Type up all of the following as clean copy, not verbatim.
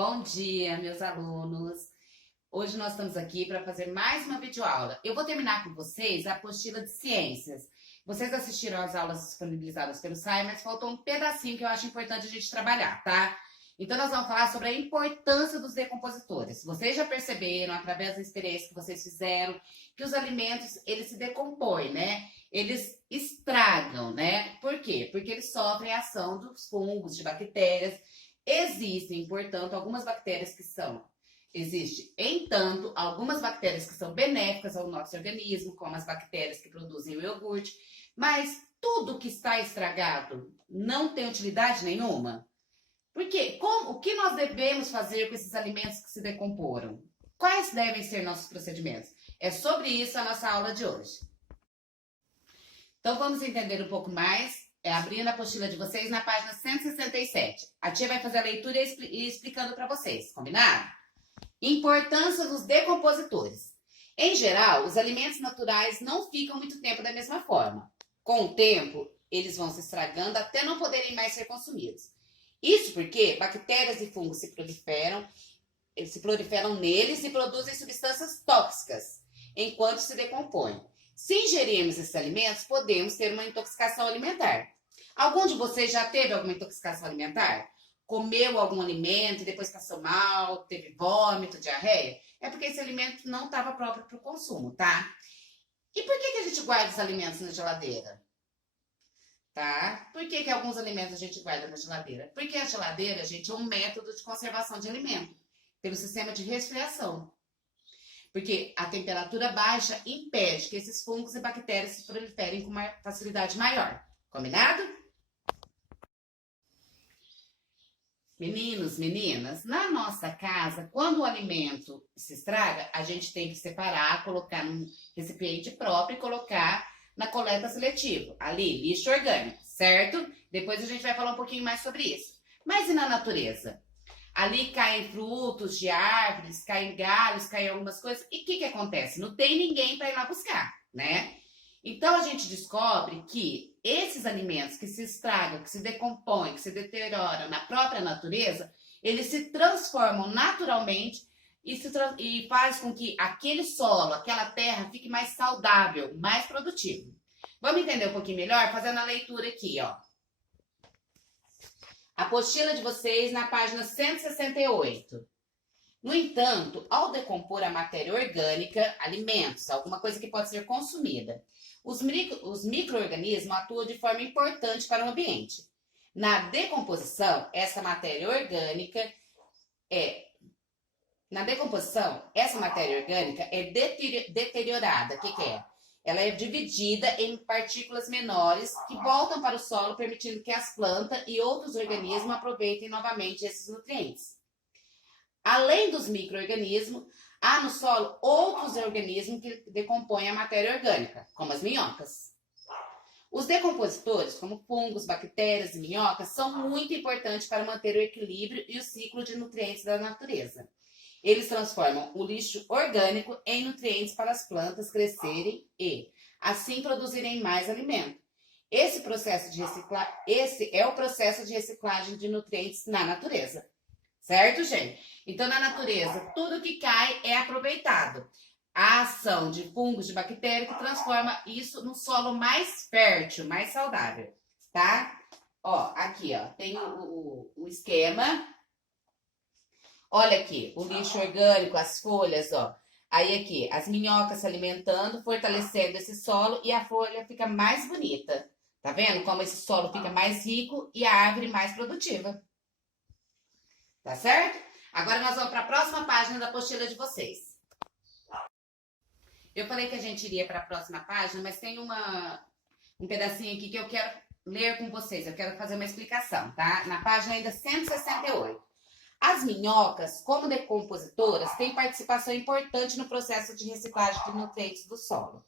Bom dia, meus alunos. Hoje nós estamos aqui para fazer mais uma videoaula. Eu vou terminar com vocês a apostila de ciências. Vocês assistiram às aulas disponibilizadas pelo SAI, mas faltou um pedacinho que eu acho importante a gente trabalhar, tá? Então nós vamos falar sobre a importância dos decompositores. Vocês já perceberam, através da experiência que vocês fizeram, que os alimentos, eles se decompõem, né? Eles estragam, né? Por quê? Porque eles sofrem a ação dos fungos, de bactérias. Existem, portanto, algumas bactérias que são. Existe, entanto, algumas bactérias que são benéficas ao nosso organismo, como as bactérias que produzem o iogurte, mas tudo que está estragado não tem utilidade nenhuma. Por quê? O que nós devemos fazer com esses alimentos que se decomporam? Quais devem ser nossos procedimentos? É sobre isso a nossa aula de hoje. Então vamos entender um pouco mais, abrindo a apostila de vocês na página 167. A tia vai fazer a leitura e explicando para vocês, combinado? Importância dos decompositores. Em geral, os alimentos naturais não ficam muito tempo da mesma forma. Com o tempo, eles vão se estragando até não poderem mais ser consumidos. Isso porque bactérias e fungos se proliferam neles e produzem substâncias tóxicas, enquanto se decompõem. Se ingerirmos esses alimentos, podemos ter uma intoxicação alimentar. Algum de vocês já teve alguma intoxicação alimentar? Comeu algum alimento e depois passou mal, teve vômito, diarreia? É porque esse alimento não estava próprio para o consumo, tá? E por que a gente guarda os alimentos na geladeira? Tá? Por que alguns alimentos a gente guarda na geladeira? Porque a geladeira, gente, é um método de conservação de alimento, pelo sistema de resfriação. Porque a temperatura baixa impede que esses fungos e bactérias se proliferem com uma facilidade maior. Combinado? Meninos, meninas, na nossa casa, quando o alimento se estraga, a gente tem que separar, colocar num recipiente próprio e colocar na coleta seletiva. Ali, lixo orgânico, certo? Depois a gente vai falar um pouquinho mais sobre isso. Mas e na natureza? Ali caem frutos de árvores, caem galhos, caem algumas coisas. E o que acontece? Não tem ninguém para ir lá buscar, né? Então a gente descobre que esses alimentos que se estragam, que se decompõem, que se deterioram na própria natureza, eles se transformam naturalmente e faz com que aquele solo, aquela terra fique mais saudável, mais produtivo. Vamos entender um pouquinho melhor fazendo a leitura aqui, ó. A apostila de vocês na página 168. No entanto, ao decompor a matéria orgânica, alimentos, alguma coisa que pode ser consumida, os micro-organismos atuam de forma importante para o ambiente. Na decomposição, essa matéria orgânica é deteriorada. O que é? Ela é dividida em partículas menores que voltam para o solo, permitindo que as plantas e outros organismos aproveitem novamente esses nutrientes. Além dos micro-organismos, há no solo outros organismos que decompõem a matéria orgânica, como as minhocas. Os decompositores, como fungos, bactérias e minhocas, são muito importantes para manter o equilíbrio e o ciclo de nutrientes da natureza. Eles transformam o lixo orgânico em nutrientes para as plantas crescerem e, assim, produzirem mais alimento. Esse é o processo de reciclagem de nutrientes na natureza. Certo, gente? Então, na natureza, tudo que cai é aproveitado. A ação de fungos, de bactérias, que transforma isso num solo mais fértil, mais saudável, tá? Ó, aqui, ó, tem o esquema. Olha aqui, o lixo orgânico, as folhas, ó. Aí aqui, as minhocas se alimentando, fortalecendo esse solo e a folha fica mais bonita. Tá vendo como esse solo fica mais rico e a árvore mais produtiva? Tá certo? Agora nós vamos para a próxima página da apostila de vocês. Eu falei que a gente iria para a próxima página, mas tem um pedacinho aqui que eu quero ler com vocês. Eu quero fazer uma explicação, tá? Na página ainda 168. As minhocas, como decompositoras, têm participação importante no processo de reciclagem de nutrientes do solo,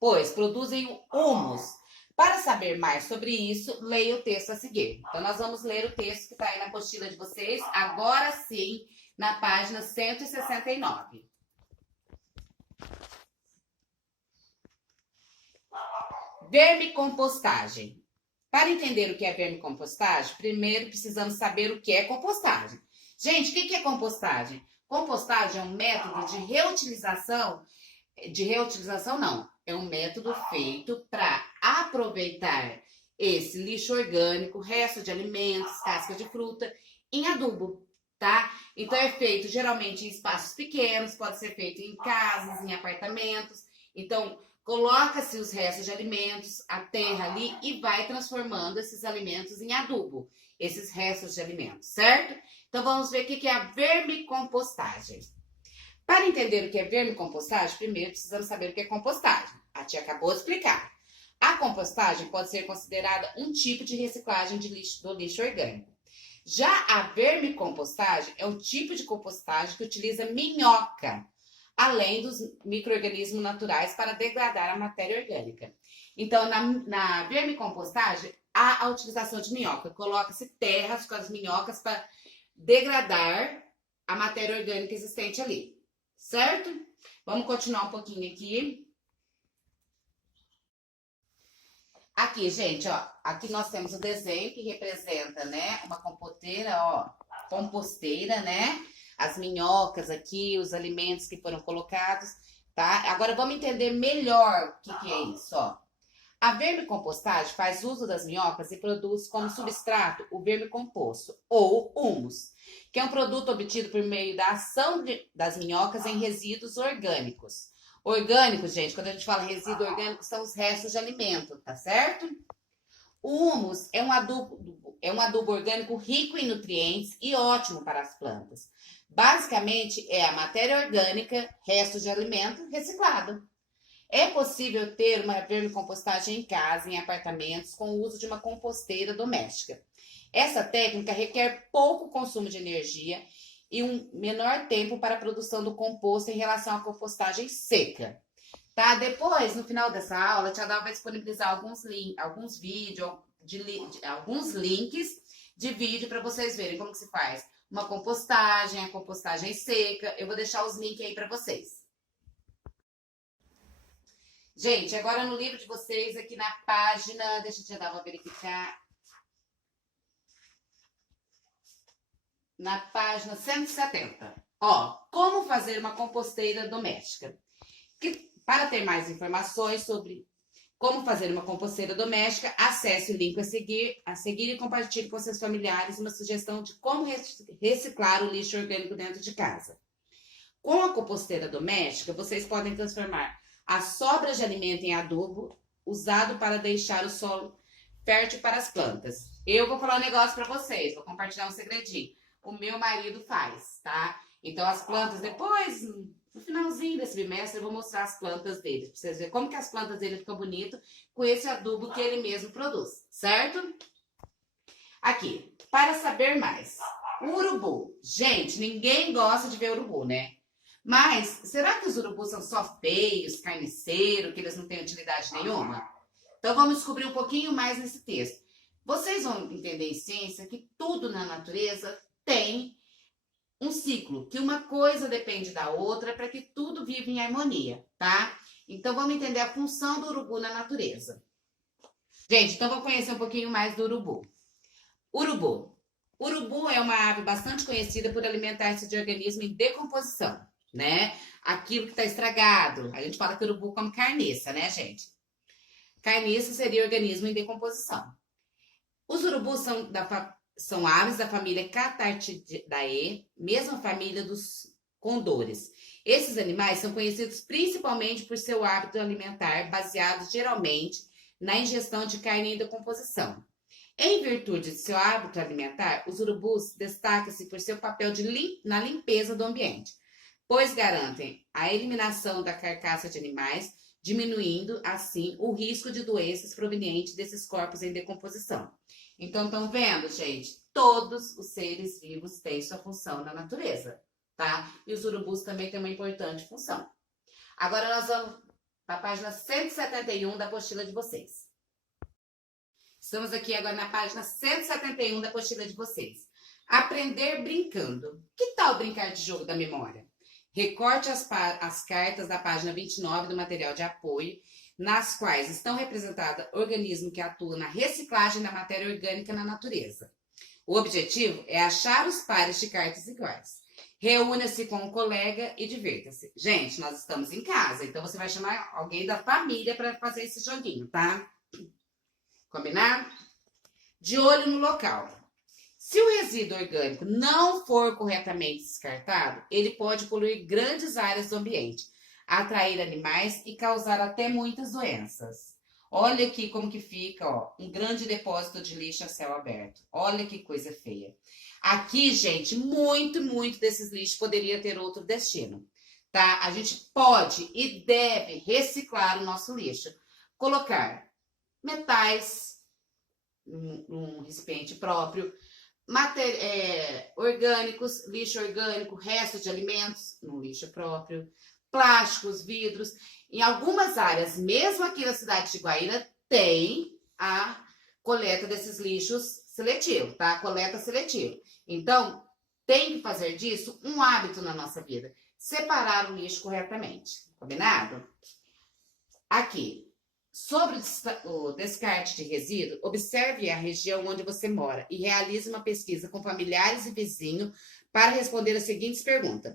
pois produzem o humus. Para saber mais sobre isso, leia o texto a seguir. Então, nós vamos ler o texto que está aí na apostila de vocês, agora sim, na página 169. Vermicompostagem. Para entender o que é vermicompostagem, primeiro precisamos saber o que é compostagem. Gente, o que é compostagem? Compostagem é um método de reutilização não, é um método feito para aproveitar esse lixo orgânico, resto de alimentos, casca de fruta, em adubo, tá? Então é feito geralmente em espaços pequenos, pode ser feito em casas, em apartamentos. Então coloca-se os restos de alimentos, a terra ali e vai transformando esses alimentos em adubo, esses restos de alimentos, certo? Então vamos ver o que é a vermicompostagem. Para entender o que é vermicompostagem, primeiro precisamos saber o que é compostagem. A tia acabou de explicar. A compostagem pode ser considerada um tipo de reciclagem de lixo, do lixo orgânico. Já a vermicompostagem é um tipo de compostagem que utiliza minhoca, além dos micro-organismos naturais para degradar a matéria orgânica. Então, na vermicompostagem, há a utilização de minhoca. Coloca-se terras com as minhocas para degradar a matéria orgânica existente ali, certo? Vamos continuar um pouquinho aqui. Aqui, gente, ó, aqui nós temos o desenho que representa, né, uma composteira, ó, composteira, né? As minhocas aqui, os alimentos que foram colocados, tá? Agora vamos entender melhor o que é isso, ó. A vermicompostagem faz uso das minhocas e produz como substrato o vermicomposto, ou humus, que é um produto obtido por meio da ação das minhocas em resíduos orgânicos. Orgânicos, gente, quando a gente fala resíduo orgânico, são os restos de alimento, tá certo? O humus é um adubo orgânico rico em nutrientes e ótimo para as plantas. Basicamente, é a matéria orgânica, restos de alimento, reciclado. É possível ter uma vermicompostagem em casa, em apartamentos, com o uso de uma composteira doméstica. Essa técnica requer pouco consumo de energia e um menor tempo para a produção do composto em relação à compostagem seca. Tá? Depois, no final dessa aula, a Tia Dal vai disponibilizar alguns vídeos, alguns links de vídeo para vocês verem como que se faz uma compostagem, a compostagem seca. Eu vou deixar os links aí para vocês. Gente, agora no livro de vocês, aqui na página, deixa a Tia Dalva verificar. Na página 170. Ó, como fazer uma composteira doméstica. Para ter mais informações sobre como fazer uma composteira doméstica, acesse o link a seguir e compartilhe com seus familiares uma sugestão de como reciclar o lixo orgânico dentro de casa. Com a composteira doméstica, vocês podem transformar as sobras de alimento em adubo, usado para deixar o solo fértil para as plantas. Eu vou falar um negócio para vocês, vou compartilhar um segredinho. O meu marido faz, tá? Então as plantas, depois, no finalzinho desse bimestre, eu vou mostrar as plantas dele, para vocês verem como que as plantas dele ficam bonitas com esse adubo que ele mesmo produz, certo? Aqui, para saber mais. O urubu. Gente, ninguém gosta de ver urubu, né? Mas, será que os urubus são só feios, carniceiros, que eles não têm utilidade nenhuma? Então, vamos descobrir um pouquinho mais nesse texto. Vocês vão entender em ciência que tudo na natureza tem um ciclo, que uma coisa depende da outra para que tudo viva em harmonia, tá? Então, vamos entender a função do urubu na natureza. Gente, então vamos conhecer um pouquinho mais do urubu. Urubu. Urubu é uma ave bastante conhecida por alimentar-se de organismo em decomposição, né? Aquilo que está estragado. A gente fala que o urubu come carniça, né, gente? Carniça seria organismo em decomposição. Os urubus são aves da família Cathartidae, mesma família dos condores. Esses animais são conhecidos principalmente por seu hábito alimentar, baseado geralmente na ingestão de carne em decomposição. Em virtude de seu hábito alimentar, os urubus destacam-se por seu papel na limpeza do ambiente, pois garantem a eliminação da carcaça de animais, diminuindo, assim, o risco de doenças provenientes desses corpos em decomposição. Então, estão vendo, gente? Todos os seres vivos têm sua função na natureza, tá? E os urubus também têm uma importante função. Agora, nós vamos para a página 171 da apostila de vocês. Estamos aqui agora na página 171 da apostila de vocês. Aprender brincando. Que tal brincar de jogo da memória? Recorte as cartas da página 29 do material de apoio, nas quais estão representados organismos que atuam na reciclagem da matéria orgânica na natureza. O objetivo é achar os pares de cartas iguais. Reúna-se com um colega e divirta-se. Gente, nós estamos em casa, então você vai chamar alguém da família para fazer esse joguinho, tá? Combinado? De olho no local. Se o resíduo orgânico não for corretamente descartado, ele pode poluir grandes áreas do ambiente, atrair animais e causar até muitas doenças. Olha aqui como que fica, ó, um grande depósito de lixo a céu aberto. Olha que coisa feia. Aqui, gente, muito desses lixos poderia ter outro destino, tá? A gente pode e deve reciclar o nosso lixo. Colocar metais num recipiente próprio, orgânicos, lixo orgânico, restos de alimentos no lixo próprio, plásticos, vidros. Em algumas áreas, mesmo aqui na cidade de Guaíra, tem a coleta desses lixos seletivo, tá? Coleta seletiva. Então, tem que fazer disso um hábito na nossa vida. Separar o lixo corretamente. Combinado? Aqui. Sobre o descarte de resíduo, observe a região onde você mora e realize uma pesquisa com familiares e vizinhos para responder as seguintes perguntas.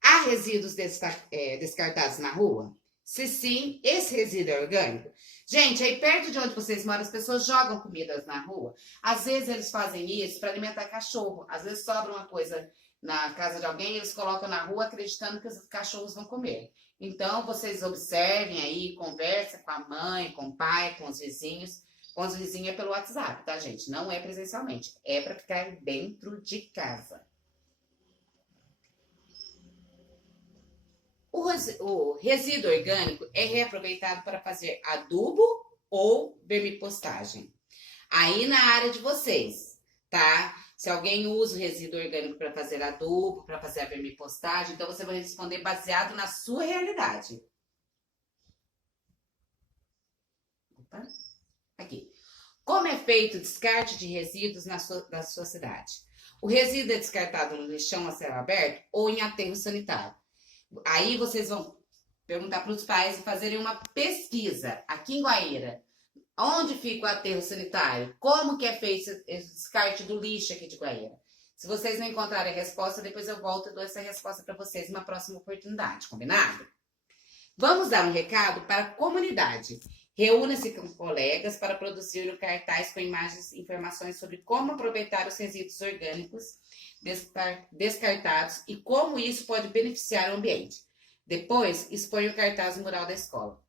Há resíduos descartados na rua? Se sim, esse resíduo é orgânico? Gente, aí perto de onde vocês moram, as pessoas jogam comidas na rua. Às vezes eles fazem isso para alimentar cachorro. Às vezes sobra uma coisa na casa de alguém, eles colocam na rua acreditando que os cachorros vão comer. Então, vocês observem aí, conversa com a mãe, com o pai, com os vizinhos. Com os vizinhos é pelo WhatsApp, tá, gente? Não é presencialmente. É para ficar dentro de casa. O resíduo orgânico é reaproveitado para fazer adubo ou vermipostagem. Aí na área de vocês, tá? Se alguém usa o resíduo orgânico para fazer adubo, para fazer a vermipostagem, então você vai responder baseado na sua realidade. Opa. Aqui. Como é feito o descarte de resíduos na sua cidade? O resíduo é descartado no lixão a céu aberto ou em aterro sanitário? Aí vocês vão perguntar para os pais e fazerem uma pesquisa aqui em Guaíra. Onde fica o aterro sanitário? Como que é feito esse descarte do lixo aqui de Guaíra? Se vocês não encontrarem a resposta, depois eu volto e dou essa resposta para vocês numa próxima oportunidade, combinado? Vamos dar um recado para a comunidade. Reúna-se com colegas para produzir um cartaz com imagens e informações sobre como aproveitar os resíduos orgânicos descartados e como isso pode beneficiar o ambiente. Depois, exponha o cartaz no mural da escola.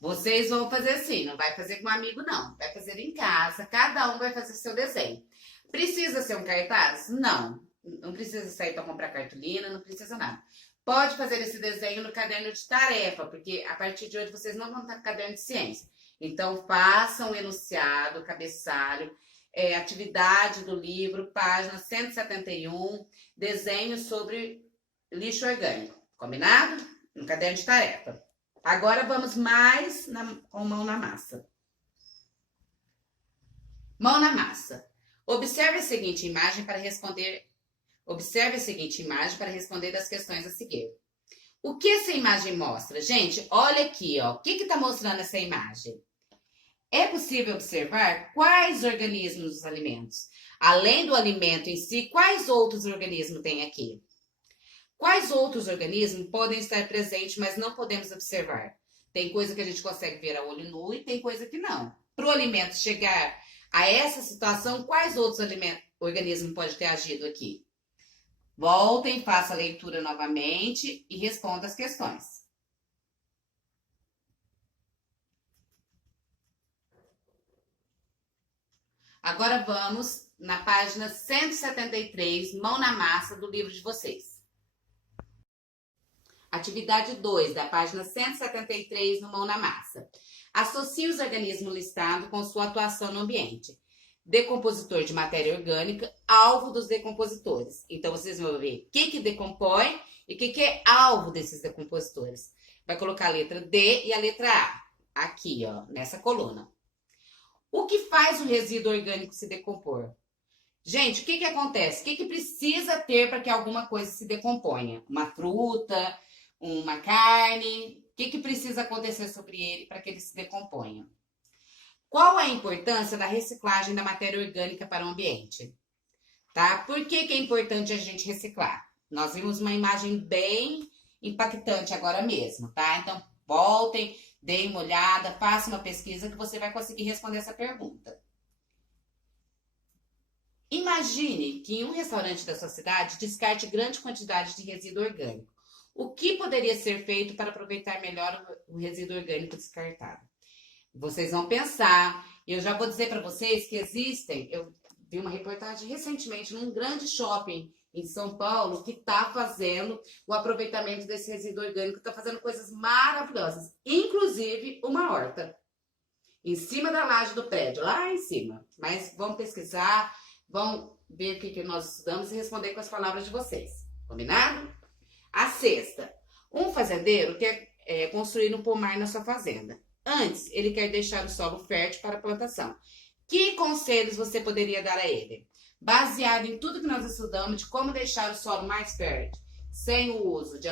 Vocês vão fazer assim, não vai fazer com um amigo, não. Vai fazer em casa, cada um vai fazer seu desenho. Precisa ser um cartaz? Não. Não precisa sair para comprar cartolina, não precisa nada. Pode fazer esse desenho no caderno de tarefa, porque a partir de hoje vocês não vão estar com caderno de ciência. Então, façam o enunciado, cabeçalho, atividade do livro, página 171, desenho sobre lixo orgânico. Combinado? No caderno de tarefa. Agora vamos mais com mão na massa. Mão na massa. Observe a seguinte imagem para responder as questões a seguir. O que essa imagem mostra? Gente, olha aqui, ó. O que está mostrando essa imagem? É possível observar quais organismos os alimentos. Além do alimento em si, quais outros organismos tem aqui? Quais outros organismos podem estar presentes, mas não podemos observar? Tem coisa que a gente consegue ver a olho nu e tem coisa que não. Para o alimento chegar a essa situação, quais outros organismos podem ter agido aqui? Voltem, faça a leitura novamente e responda as questões. Agora vamos na página 173, mão na massa do livro de vocês. Atividade 2, da página 173, no Mão na Massa. Associe os organismos listados com sua atuação no ambiente. Decompositor de matéria orgânica, alvo dos decompositores. Então, vocês vão ver o que decompõe e o que é alvo desses decompositores. Vai colocar a letra D e a letra A, aqui, ó, nessa coluna. O que faz o resíduo orgânico se decompor? Gente, o que acontece? O que precisa ter para que alguma coisa se decomponha? Uma fruta, uma carne, o que precisa acontecer sobre ele para que ele se decomponha? Qual é a importância da reciclagem da matéria orgânica para o ambiente? tá? Por que que é importante a gente reciclar? Nós vimos uma imagem bem impactante agora mesmo, tá? Então, voltem, deem uma olhada, façam uma pesquisa que você vai conseguir responder essa pergunta. Imagine que em um restaurante da sua cidade descarte grande quantidade de resíduo orgânico. O que poderia ser feito para aproveitar melhor o resíduo orgânico descartado? Vocês vão pensar, eu já vou dizer para vocês que existem, eu vi uma reportagem recentemente num grande shopping em São Paulo que está fazendo o aproveitamento desse resíduo orgânico, está fazendo coisas maravilhosas, inclusive uma horta, em cima da laje do prédio, lá em cima. Mas vamos pesquisar, vão ver o que nós estudamos e responder com as palavras de vocês. Combinado? A sexta. Um fazendeiro quer construir um pomar na sua fazenda. Antes, ele quer deixar o solo fértil para a plantação. Que conselhos você poderia dar a ele? Baseado em tudo que nós estudamos de como deixar o solo mais fértil, sem o uso de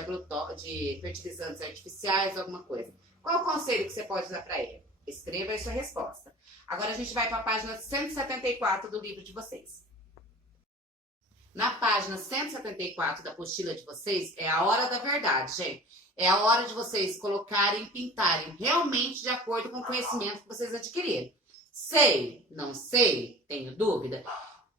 fertilizantes artificiais, alguma coisa. Qual o conselho que você pode dar para ele? Escreva aí sua resposta. Agora a gente vai para a página 174 do livro de vocês. Na página 174 da apostila de vocês, é a hora da verdade, gente. É a hora de vocês colocarem, pintarem realmente de acordo com o conhecimento que vocês adquiriram. Sei, não sei, tenho dúvida.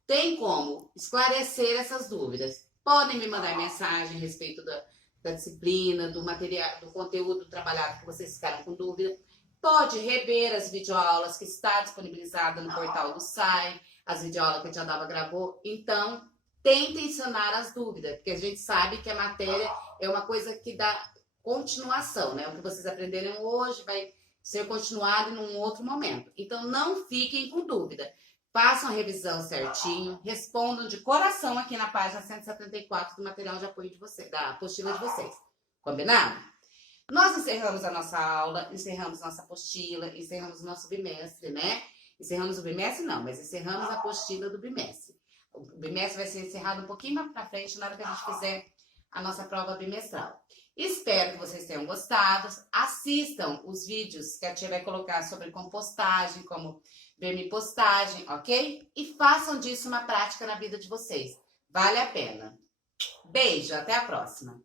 Tem como esclarecer essas dúvidas. Podem me mandar mensagem a respeito da disciplina, do material, do conteúdo trabalhado que vocês ficaram com dúvida. Pode rever as videoaulas que está disponibilizada no portal do SAI, as videoaulas que a Tia Dalva gravou. Então, tentem sanar as dúvidas, porque a gente sabe que a matéria é uma coisa que dá continuação, né? O que vocês aprenderam hoje vai ser continuado em um outro momento. Então, não fiquem com dúvida. Façam a revisão certinho, respondam de coração aqui na página 174 do material de apoio de vocês, da apostila de vocês. Combinado? Nós encerramos a nossa aula, encerramos nossa apostila, encerramos o nosso bimestre, né? Encerramos o bimestre não, mas encerramos a apostila do bimestre. O bimestre vai ser encerrado um pouquinho mais pra frente, na hora que a gente fizer a nossa prova bimestral. Espero que vocês tenham gostado. Assistam os vídeos que a tia vai colocar sobre compostagem, como vermipostagem, ok? E façam disso uma prática na vida de vocês. Vale a pena. Beijo, até a próxima.